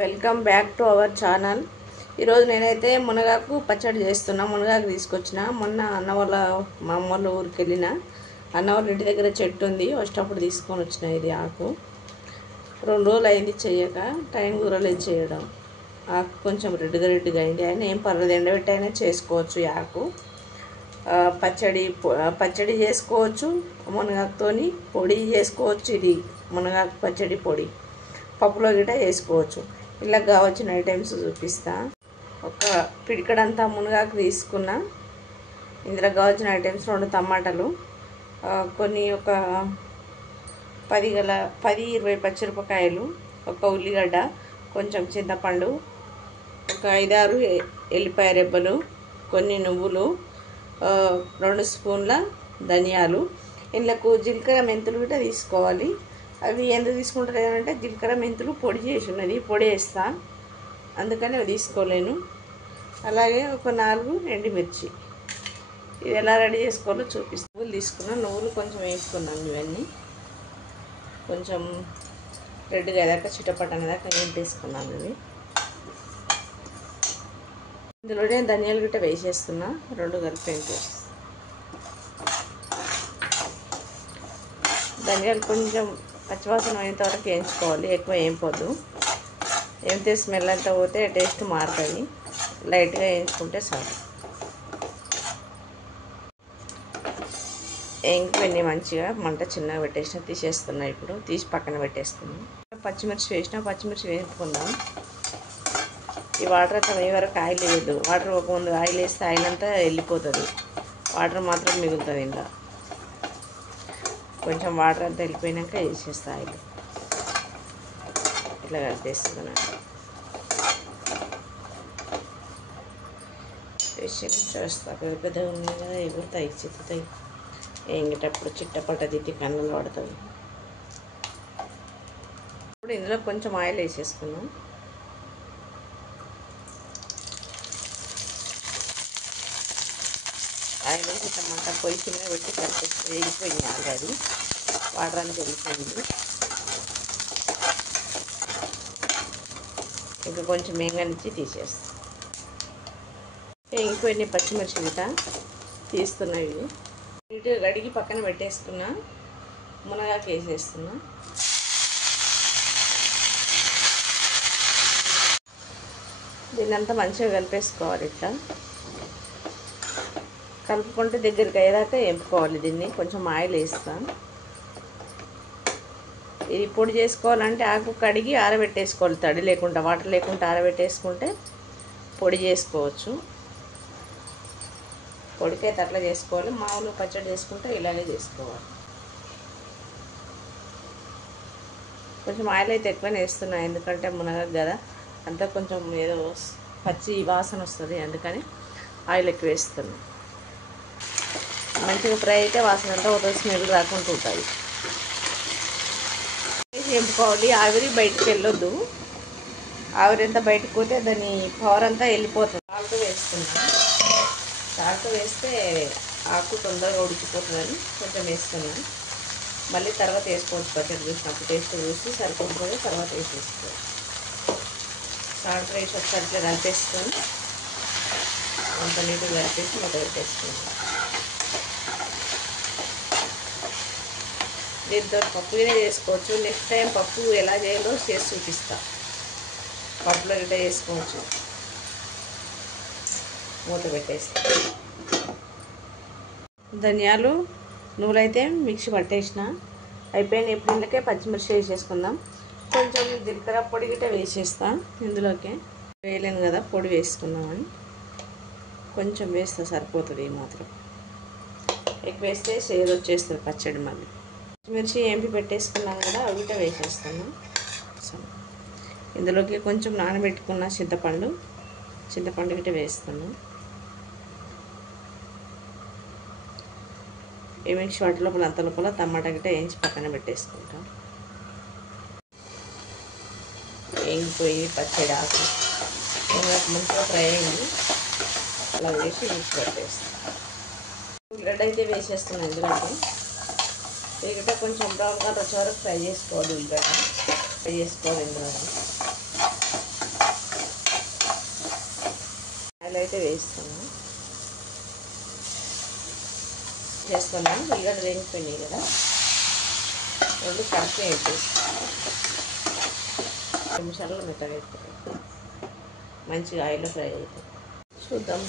Welcome back to our channel. ఈరోజు నేనైతే మునగాకు పచ్చడి చేస్తున్నా. మునగాకు తీసుకొచ్చిన మొన్న అన్న వాళ్ళ మా అమ్మ వాళ్ళ ఊరికి వెళ్ళిన. అన్న వాళ్ళ ఇంటి దగ్గర చెట్టు ఉంది, వచ్చేటప్పుడు తీసుకొని వచ్చిన. ఇది ఆకు 2 రోజులు అయింది చేయక, టైం కూరలేదు చేయడం. ఆకు కొంచెం రెడ్డుగా అయింది. అయినా ఏం పర్లేదు, ఎండబెట్టి అయినా చేసుకోవచ్చు. ఈ ఆకు పచ్చడి చేసుకోవచ్చు, మునగాకుతోని పొడి చేసుకోవచ్చు. ఇది మునగాకు పచ్చడి పొడి పప్పులో గిట్ట చేసుకోవచ్చు. ఇలా కావాల్సిన ఐటమ్స్ చూపిస్తా. ఒక పిడికడంతా మునగాకు తీసుకున్నా. ఇందులో కావాల్సిన ఐటమ్స్ 2 టమాటాలు, కొన్ని ఒక 10-20 పచ్చిమిరపకాయలు, ఒక ఉల్లిగడ్డ, కొంచెం చింతపండు, ఒక 5-6 ఎల్లిపాయ రెబ్బలు, కొన్ని నువ్వులు, 2 స్పూన్ల ధనియాలు. ఇందులోకి జీలకర్ర మెంతులు కూడా తీసుకోవాలి. అవి ఎందుకు తీసుకుంటారు అంటే జీలకర్ర మెంతులు పొడి చేసి ఉన్నది, పొడి వేస్తా, అందుకని అవి తీసుకోలేను. అలాగే ఒక 4 ఎండుమిర్చి. ఇది ఎలా రెడీ చేసుకోవాలో చూపిస్తాను. నువ్వులు తీసుకున్నాను, నువ్వులు కొంచెం వేసుకున్నాను. ఇవన్నీ కొంచెం రెడ్గా అయ్యాక చిటపట అనేదాకా వేసుకున్నాను. ఇవి ఇందులోనే ధనియాలు గిట్ట వేసేస్తున్నా, 2 కలిపి వేసేస్తాను. ధనియాలు కొంచెం పచ్చివాసన అయినంత వరకు వేయించుకోవాలి, ఎక్కువ వేయింపొద్దు. వేస్తే స్మెల్ అంతా పోతే టేస్ట్ మారుతుంది. లైట్గా వేయించుకుంటే చాలు. వేగిపోయినాయి మంచిగా. మంట చిన్నగా పెట్టేసిన, తీసేస్తున్నా. ఇప్పుడు తీసి పక్కన పెట్టేస్తున్నాం. పచ్చిమిర్చి వేసిన, పచ్చిమిర్చి వేసుకుందాం. ఈ వాటర్ అంతా వేయ వరకు ఆయిల్ వేయద్దు. వాటర్ ఒక ముందు ఆయిల్ వేస్తే ఆయిల్ అంతా వెళ్ళిపోతుంది, వాటర్ మాత్రం మిగులుతుంది. ఇంకా కొంచెం వాటర్ అంతా వెళ్ళిపోయినాక వేసేస్తా ఆయిల్. ఇట్లా కలిపేస్తున్నాను. వేసి చేస్తా. పెద్దగా ఉన్నాయి కదా, ఎగురుతాయి, చిత్తుతాయి. వేగేటప్పుడు చిట్టపట్ట తిట్టి కన్నులు పడుతుంది. ఇప్పుడు ఇందులో కొంచెం ఆయిల్ వేసేసుకున్నాం. ఆయిల్ వేసి టమాటా పొయ్యి చిన్నగా పెట్టి కలిపేసి వేగిపోయింది ఆల్రెడీ. వాటర్ అంతా వెళ్ళిపోయింది. ఇంకా కొంచెం వేగనిచ్చి తీసేస్తాం. వేగిపోయినాయి పచ్చిమిర్చి గిట్ట తీస్తున్నాయి. నీట్గా కడిగి పక్కన పెట్టేసుకున్నా. మునగాకు వేసేస్తున్నా. దీన్నంతా మంచిగా కలిపేసుకోవాలి. ఇట్లా కలుపుకుంటే దగ్గరికి అయ్యేదాకా వేపుకోవాలి. దీన్ని కొంచెం ఆయిల్ వేస్తాను. ఇది పొడి చేసుకోవాలంటే ఆకు కడిగి ఆరబెట్టేసుకోవాలి. తడి లేకుండా, వాటర్ లేకుండా ఆరబెట్టేసుకుంటే పొడి చేసుకోవచ్చు. పొడికైతే అట్లా చేసుకోవాలి. మామూలు పచ్చడి చేసుకుంటే ఇలాగే చేసుకోవాలి. కొంచెం ఆయిల్ అయితే ఎక్కువనే వేస్తున్నా, ఎందుకంటే మునగాకు కదా, అంతా కొంచెం ఏదో పచ్చి వాసన వస్తుంది, అందుకని ఆయిల్ ఎక్కువ వేస్తున్నాను. మంచిగా ఫ్రై అయితే వాసన అంతా ఒక స్మెల్ రాకుండా ఉంటుంది. వేపుకోవాలి. ఆవిరి బయటకు వెళ్ళొద్దు. ఆవిరి అంతా బయటకు పోతే దాని పవర్ అంతా వెళ్ళిపోతుంది. సాల్ట్ వేస్తున్నాను. సాల్ట్ వేస్తే ఆకు తొందరగా ఉడికిపోతుందని కొంచెం వేస్తున్నాను. మళ్ళీ తర్వాత వేసుకోవచ్చు. పచ్చడి చూసినప్పుడు టేస్ట్ చూసి సరిపోతుంది, తర్వాత వేసేసుకోవచ్చు. సాల్ట్ వేసి ఒకసారి ఇట్లా కలిపేసుకొని అంత నీట్గా కలిపేసి మూత పెట్టేసుకున్నాను. దీంతో పప్పుగానే చేసుకోవచ్చు. నెక్స్ట్ టైం పప్పు ఎలా చేయాలో చేసి చూపిస్తా. పప్పులో గిట్ట చేసుకోవచ్చు. మూత పెట్టేస్తా. ధనియాలు నువ్వులైతే మిక్సీ పట్టేసిన, అయిపోయిన. ఇప్పుడు ఇందులోకే పచ్చిమిర్చి వేసేసుకుందాం. కొంచెం జీలకర్ర పొడి గిట్ట వేసేస్తా. ఇందులోకే వేయలేను కదా, పొడి వేసుకుందామని కొంచెం వేస్తా, సరిపోతుంది. మాత్రం ఎక్కువ వేస్తే సేదు వచ్చేస్తుంది పచ్చడి. మళ్ళీ పచ్చిమిర్చి ఏంపి పెట్టేసుకున్నాం కదా, అవి గిట్ట వేసేస్తాను. ఇందులోకి కొంచెం నానబెట్టుకున్న చింతపండు గిట్ట వేస్తాను. ఈ మిక్సీ వాటి లోపల అంత లోపల టమాటా గిట్ట వేయించి పక్కన పెట్టేసుకుంటాం. వేగిపోయి పచ్చడి ఆకు మంచిగా ఫ్రై అయింది. అలా వేసి మిక్సీ పెట్టేస్తాం. ఉల్లిగడ్డ అయితే వేసేస్తున్నాను. ఇందులోకి ఉల్లిగడ్డ కొంచెం బ్రౌన్ కలర్ వచ్చే వరకు ఫ్రై చేసుకోవాలి. ఉల్లిగడ్డ ఫ్రై చేసుకోవాలి. ఇందులో అయితే వేస్తున్నాను. ఉల్లిగడ్డ వేగిపోయినాయి కదా, 2 కలిపి వేసేస్తాను. నిమిషాల్లో మెత్తగా అయిపోతాయి, మంచిగా ఆయిల్లో ఫ్రై అవుతాయి. చూద్దాం.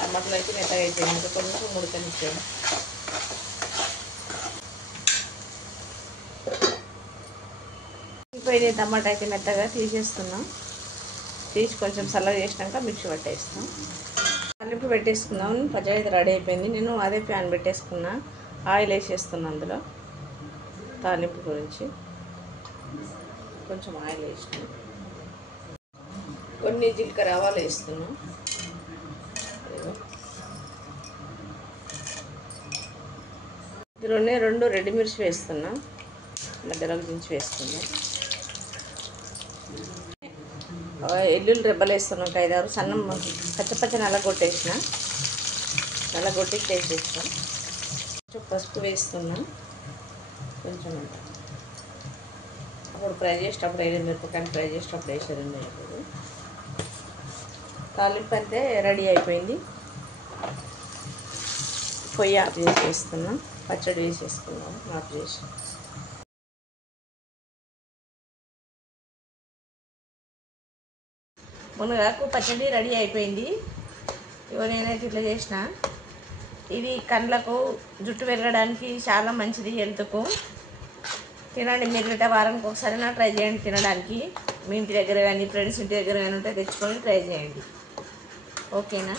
టమాటాలు అయితే మెత్తగా అయిపోయింది, ఇంకా కొంచెం ఉడకనిచ్చాను. అయిపోయింది. టమాటా అయితే మెత్తగా తీసేస్తున్నాం. తీసి కొంచెం చల్లగా చేసినాక మిక్సీ పట్టేస్తాం. తాలింపు పెట్టేసుకుందాం. పచ్చడి అయితే రెడీ అయిపోయింది. నేను అదే ప్యాన్ పెట్టేసుకున్నా, ఆయిల్ వేసేస్తున్నా. అందులో తాలింపు గురించి కొంచెం ఆయిల్ వేసిన, కొన్ని జీలకర్ర ఆవాలు వేస్తున్నాం. ఇందులోనే 2 రెడ్ మిర్చి వేస్తున్నాం, మధ్యలోకి దించి వేస్తున్నాం. ఎల్లుల్లి రెబ్బలు వేస్తున్నాం, ఒక 5-6 సన్నం పచ్చ నల్లగొట్టేసిన, నల్లగొట్టి వేసేస్తాం. కొంచెం పసుపు వేస్తున్నాం, కొంచెం అప్పుడు ఫ్రై చేసేటప్పుడు వేరే మిరపకాయలు ఫ్రై చేసేటప్పుడు వేసేది ఉండేది. తాలింపు అంతే రెడీ అయిపోయింది. పొయ్యి ఆఫ్ చేసి వేస్తున్నాం, పచ్చడి వేసేసుకున్నాం ఆఫ్ చేసి. మునగాకు పచ్చడి రెడీ అయిపోయింది. ఇవో నేనైతే ఇట్లా చేసిన. ఇది కళ్ళకు జుట్టు పెరగడానికి చాలా మంచిది, హెల్త్కు. తినండి మీరు గిట్ట, వారానికి ఒకసారైనా ట్రై చేయండి తినడానికి. మీ ఇంటి దగ్గర కానీ ఫ్రెండ్స్ ఇంటి దగ్గర కానీ ఉంటే తెచ్చుకొని ట్రై చేయండి. ఓకేనా?